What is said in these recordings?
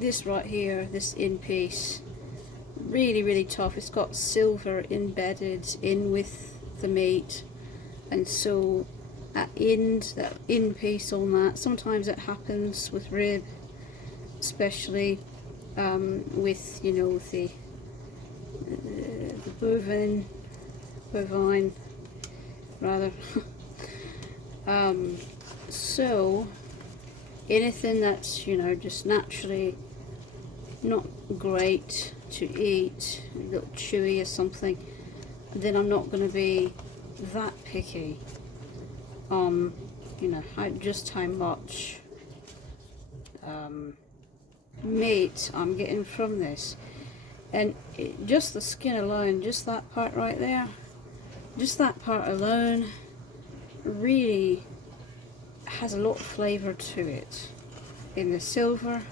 This right here, this in piece, really tough. It's got silver embedded in with the meat, and so that in piece on that, sometimes it happens with rib, especially with, you know, the bovine rather. So anything that's, you know, just naturally not great to eat, a little chewy or something, then I'm not going to be that picky on, you know, just how much meat I'm getting from this. And just the skin alone, just that part right there, just that part alone really has a lot of flavour to it. In the silver,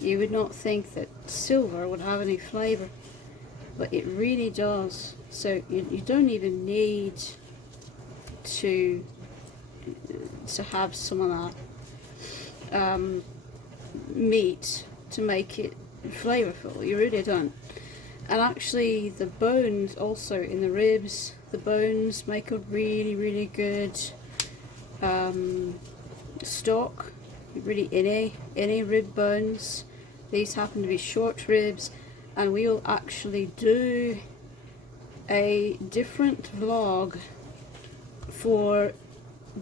you would not think that silver would have any flavour, but it really does. So you don't even need to have some of that meat to make it flavourful. You really don't. And actually the bones also in the ribs, the bones make a really good stock, really any rib bones. These happen to be short ribs, and we'll actually do a different vlog for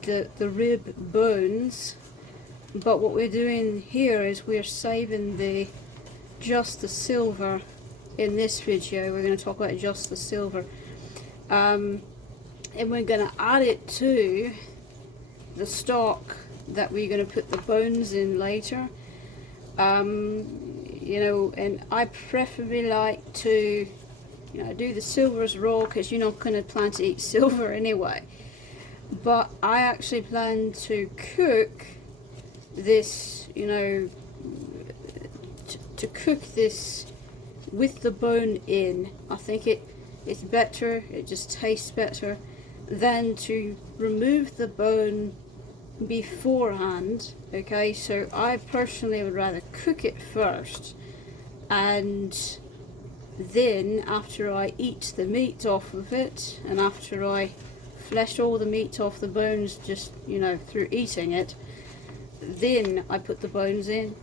the rib bones. But what we're doing here is we're saving just the silver in this video. We're going to talk about just the silver, and we're going to add it to the stock that we're going to put the bones in later. You know, and I preferably like to, you know, do the silvers raw, because you're not going to plan to eat silver anyway. But I actually plan to cook this, you know, to cook this with the bone in. I think it's better, it just tastes better than to remove the bone beforehand. Okay, so I personally would rather cook it first, and then after I eat the meat off of it, and after I flesh all the meat off the bones, just, you know, through eating it, then I put the bones in.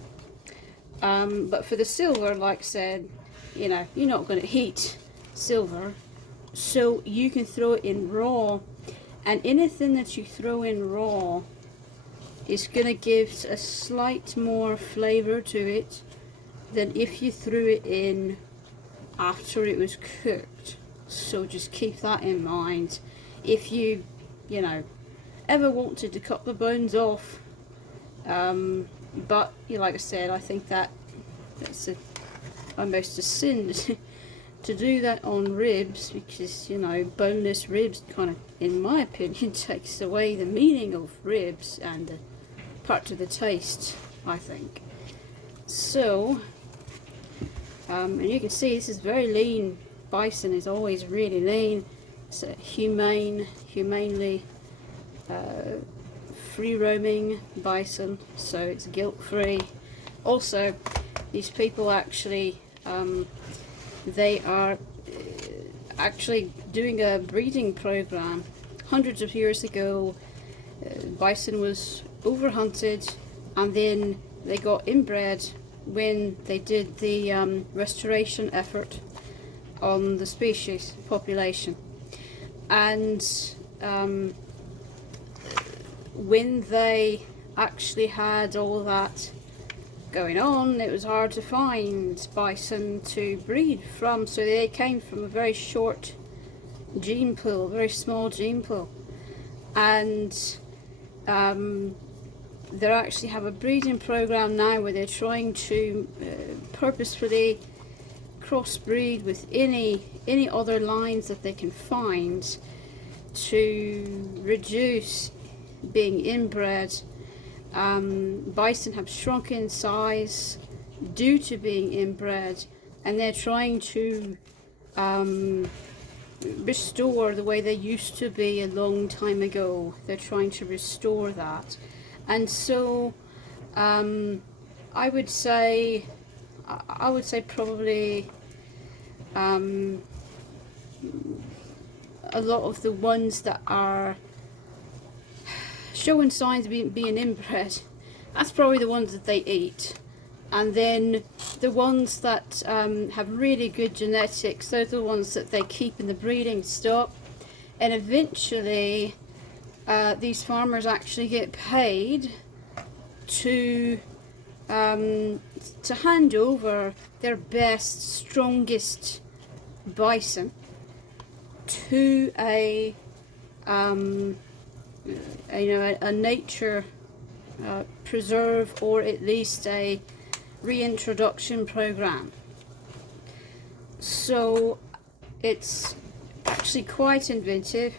But for the silver, like I said, you know, you're not going to heat silver, so you can throw it in raw, and anything that you throw in raw is going to give a slight more flavour to it than if you threw it in after it was cooked. So just keep that in mind if you know, ever wanted to cut the bones off. But you know, like I said, I think that's almost a sin to do that on ribs, because, you know, boneless ribs kind of, in my opinion, takes away the meaning of ribs and part of the taste, I think. So and you can see this is very lean. Bison is always really lean. It's a humanely free roaming bison, so it's guilt free. Also, these people actually they are actually doing a breeding program. Hundreds of years ago, bison was overhunted, and then they got inbred when they did the restoration effort on the species population. And when they actually had all that going on, it was hard to find bison to breed from, so they came from a very short gene pool, very small gene pool. And they actually have a breeding program now where they're trying to purposefully crossbreed with any other lines that they can find to reduce being inbred. Bison have shrunk in size due to being inbred, and they're trying to restore the way they used to be a long time ago. They're trying to restore that. And so I would say, I would say probably a lot of the ones that are showing signs of being inbred, that's probably the ones that they eat. And then the ones that have really good genetics, those are the ones that they keep in the breeding stock. And eventually these farmers actually get paid to hand over their best, strongest bison to a nature preserve, or at least a reintroduction program. So it's actually quite inventive,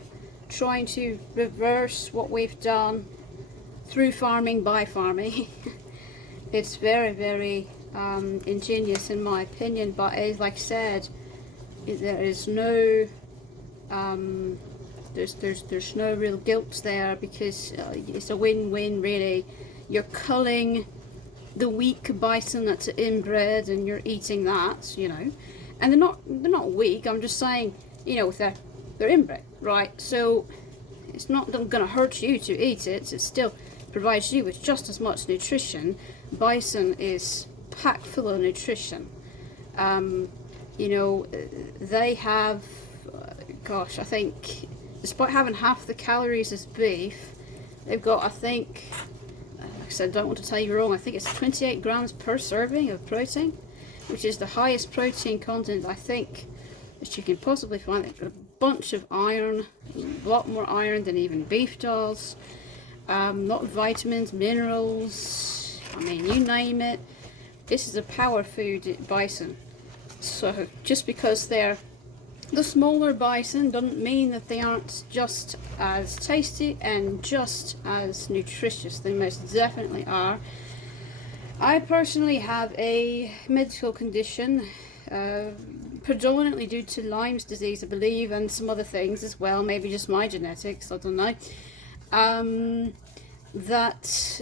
trying to reverse what we've done through farming by farming. It's very, very ingenious in my opinion, but as like I said, there is no there's no real guilt there, because it's a win-win really. You're culling the weak bison that's inbred and you're eating that, you know, and they're not weak. I'm just saying, you know, they're inbred, right? So it's not going to hurt you to eat it. It still provides you with just as much nutrition. Bison is packed full of nutrition. You know, they have, gosh, I think despite having half the calories as beef, they've got, I think, like I said, I don't want to tell you wrong, I think it's 28 grams per serving of protein, which is the highest protein content I think that you can possibly find. They've got a bunch of iron, a lot more iron than even beef does. A lot of vitamins, minerals, I mean, you name it. This is a power food, bison. So just because they're the smaller bison doesn't mean that they aren't just as tasty and just as nutritious. They most definitely are. I personally have a medical condition, predominantly due to Lyme's disease, I believe, and some other things as well, maybe just my genetics, I don't know, that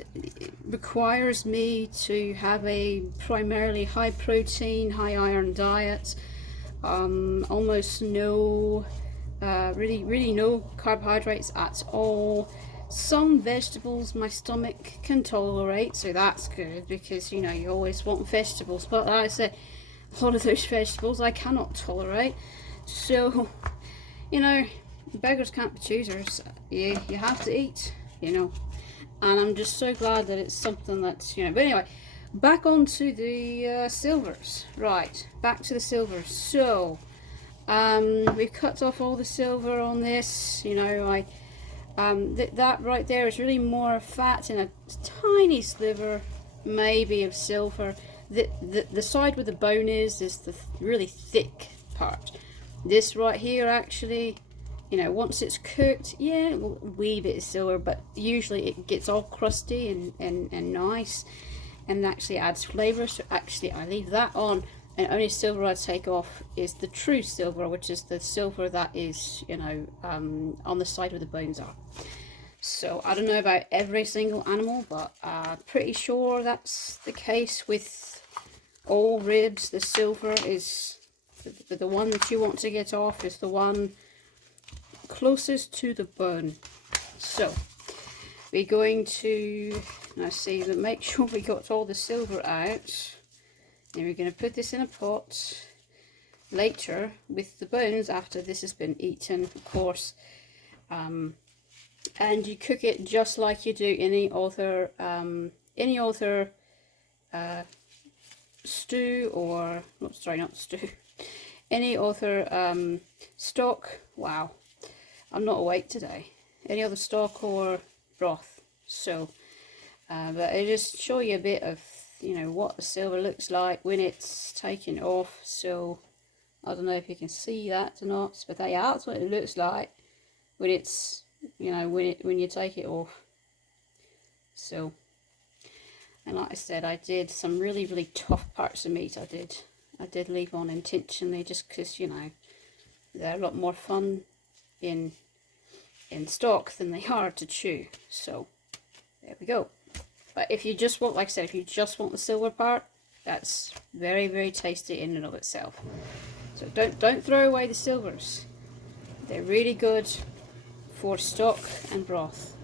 requires me to have a primarily high protein, high iron diet. Almost no, really no carbohydrates at all. Some vegetables my stomach can tolerate, so that's good, because you know you always want vegetables, but like I say, a lot of those vegetables I cannot tolerate. So, you know, beggars can't be choosers. You have to eat, you know. And I'm just so glad that it's something that's, you know. But anyway, back onto the silvers. Right, back to the silvers. So we've cut off all the silver on this. You know, that right there is really more fat in a tiny sliver, maybe, of silver. The side where the bone is the really thick part. This right here, actually, you know, once it's cooked, yeah, a wee bit of silver, but usually it gets all crusty and nice, and actually adds flavour. So actually I leave that on, and only silver I take off is the true silver, which is the silver that is, you know, on the side where the bones are. So I don't know about every single animal, but pretty sure that's the case with all ribs. The silver is the one that you want to get off, is the one closest to the bone. So we're going to, let's see, but make sure we got all the silver out. And we're going to put this in a pot later with the bones, after this has been eaten, of course. And you cook it just like you do any other stew, or not stew, any other stock. Wow, I'm not awake today. Any other stock or broth. So, but I just show you a bit of, you know, what the silver looks like when it's taken off. So I don't know if you can see that or not, but that's what it looks like when it's, you know, when you take it off. So, and like I said, I did some really tough parts of meat. I did leave on intentionally, just because, you know, they're a lot more fun in stock than they are to chew. So there we go. But if you just want, like I said, if you just want the silver part, that's very, very tasty in and of itself. So don't throw away the silvers. They're really good for stock and broth.